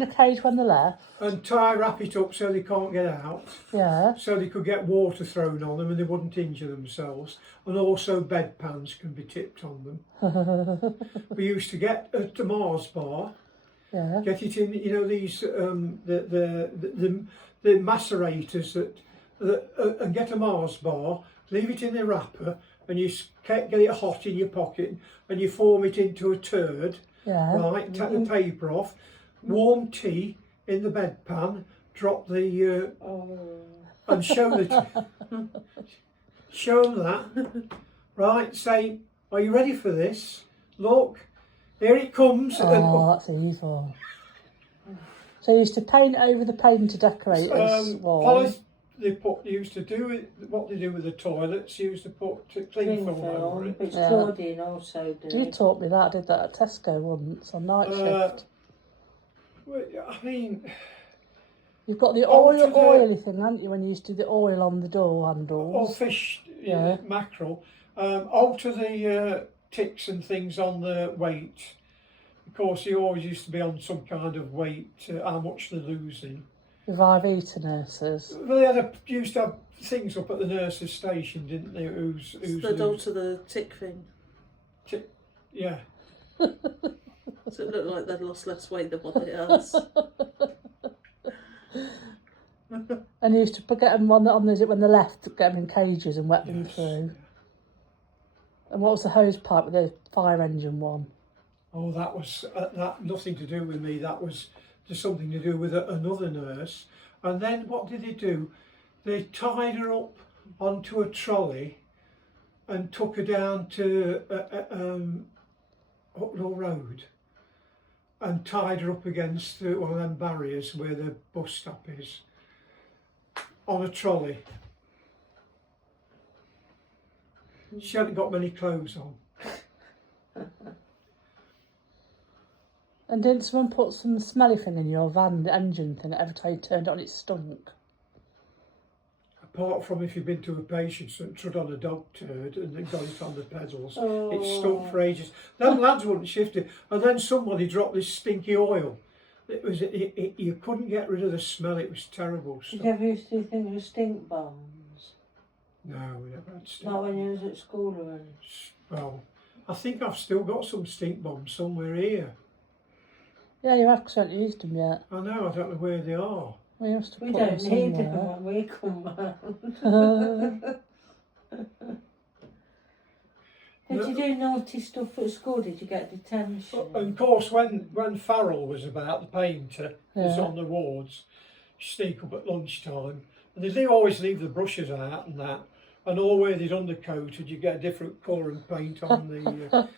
The cage when they left. And wrap it up so they can't get out. Yeah. So they could get water thrown on them and they wouldn't injure themselves. And also bedpans can be tipped on them. We used to get at the Mars bar. Yeah. Get it in, you know, these the macerators that and get a Mars bar, leave it in the wrapper, and you get it hot in your pocket, and you form it into a turd. Yeah. Right, take the paper off, warm tea in the bedpan, drop the and show them that. Right, say, are you ready for this? Look. Here it comes. Oh, that's evil. So you used to paint over the paint to decorate this wall. They used to do it. What they do with the toilets, used to put cling film over it. Which Claudine also did. You taught me that. I did that at Tesco once on night shift. I mean, you've got the oily thing, haven't you? When you used to do the oil on the door handles. Or fish, mackerel. Alter the ticks and things on the weight. Of course, you always used to be on some kind of weight, how much they're losing. The Vivita nurses. Well, they used to have things up at the nurses' station, didn't they? Who's they'd alter the tick thing. Yeah. So it looked like they'd lost less weight than what they had. And you used to get them when they left, get them in cages and wet them through. And what was the hose pipe with the fire engine one? Oh, that was that nothing to do with me. That was just something to do with another nurse. And then what did they do? They tied her up onto a trolley and took her down to Hucknall Road and tied her up against one of them barriers where the bus stop is on a trolley. She hadn't got many clothes on. And didn't someone put some smelly thing in your van, the engine thing, every time you turned it on it stunk? Apart from if you've been to a patient and trod on a dog turd and then got it on the pedals, it stunk for ages. Them lads wouldn't shift it. And then somebody dropped this stinky oil. You couldn't get rid of the smell, it was terrible stuff. Did you ever used to think of stink bombs? No, we never had stink. Not when you was at school or anything? Well, I think I've still got some stink bombs somewhere here. Yeah, you haven't used them yet. I know, I don't know where they are. We must have We put don't them need somewhere. them when we come round. Did you do naughty stuff at school? Did you get detention? And of course, when Farrell was about, the painter, was on the wards, you sneak up at lunchtime, and they always leave the brushes out and that, and all where they'd undercoated, you get a different colour and paint on the...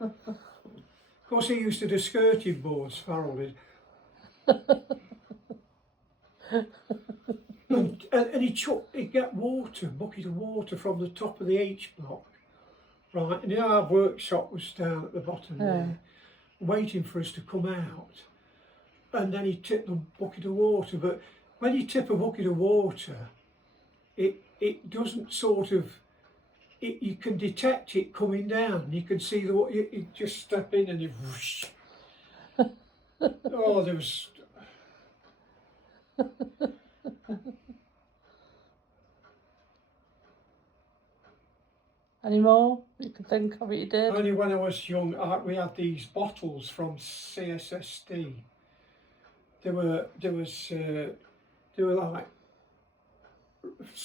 Of course, he used to do skirting boards, Farrell did. and he'd get water, a bucket of water from the top of the H block, right? And our workshop was down at the bottom there, waiting for us to come out. And then he'd tip the bucket of water. But when you tip a bucket of water, it doesn't sort of, you can detect it coming down. You can see you just step in and you whoosh. Oh, there was... Any more you can think of what you did? Only when I was young, we had these bottles from CSSD. They were like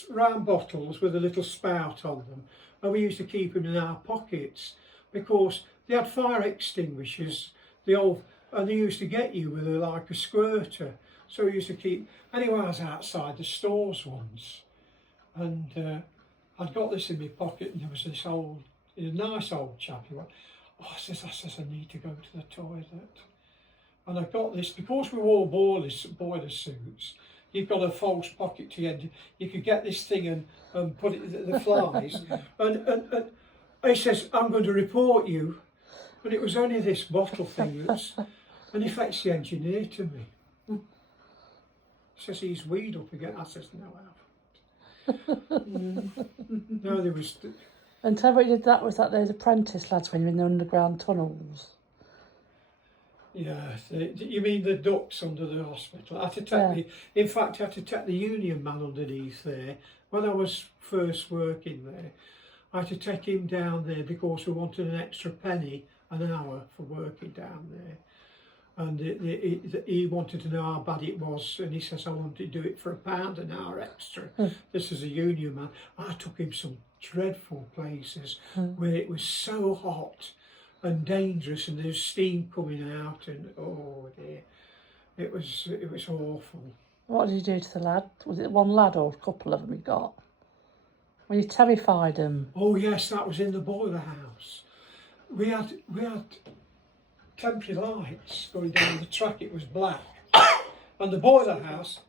round bottles with a little spout on them, and we used to keep them in our pockets because they had fire extinguishers. And they used to get you with like a squirter. So we used to keep. Anyway, I was outside the stores once, and I'd got this in my pocket, and there was this nice old chap who went, I says, I need to go to the toilet. And I got this, because we wore boiler suits, you've got a false pocket to end. You could get this thing and put it, the flies. and he says, I'm going to report you. And it was only this bottle thing and he fetched the engineer to me. Says he's weed up again. I says, no, I haven't. No, there was... And tell me what you did that was that those apprentice lads when you were in the underground tunnels. Yeah, you mean the ducts under the hospital? I had to take Yeah. in fact, I had to take the union man underneath there when I was first working there. I had to take him down there because we wanted an extra penny an hour for working down there. And he wanted to know how bad it was, and he says, I want to do it for £1 an hour extra. This is a union man. I took him some dreadful places where it was so hot and dangerous, and there's steam coming out, and oh dear, it was awful. What did you do to the lad? Was it one lad or a couple of them you got? Well, you terrified him. Oh yes, that was in the boiler house. We had temporary lights going down the track. It was black, and the boiler house,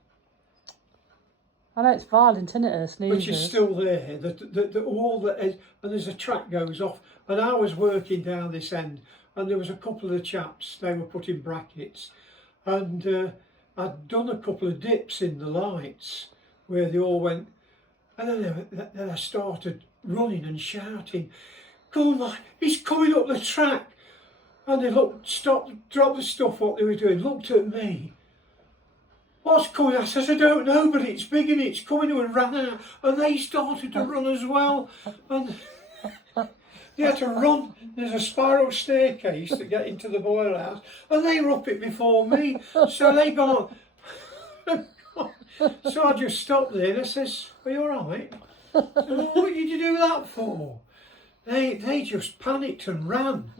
I know it's violent, isn't it? Sneezes. which is still there, the wall that is, and there's a track goes off. And I was working down this end, and there was a couple of chaps. They were putting brackets, and I'd done a couple of dips in the lights where they all went, and then I started running and shouting, "Come on, he's coming up the track!" And they looked, stopped, dropped the stuff what they were doing, looked at me. What's coming? I says, I don't know, but it's big and it's coming, and ran out. And they started to run as well. And they had to run. There's a spiral staircase to get into the boiler house, and they were up it before me. So they got on. So I just stopped there and I says, are you all right? What did you do that for? They just panicked and ran.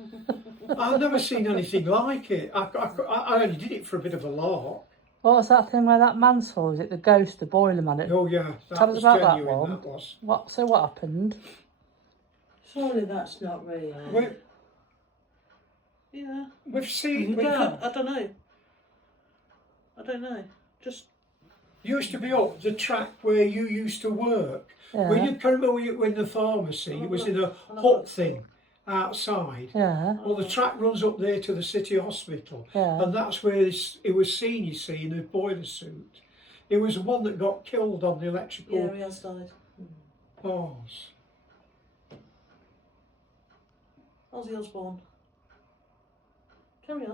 I've never seen anything like it. I only did it for a bit of a lark. What was that thing where that man saw? Was it the ghost, the boiler man? Oh yeah, that Tell us was about that genuine, one. that was. What? So what happened? Surely that's not real. Yeah. We've seen. I don't know. I don't know. Just Used to be up the track where you used to work. Yeah. When you can remember when you were in the pharmacy, it was in a hut thing outside. Yeah. Well, the track runs up there to the city hospital, Yeah. and that's where it was seen. You see, in a boiler suit. It was the one that got killed on the electrical yeah, he has died. bars. Ozzy Osbourne. Carry on.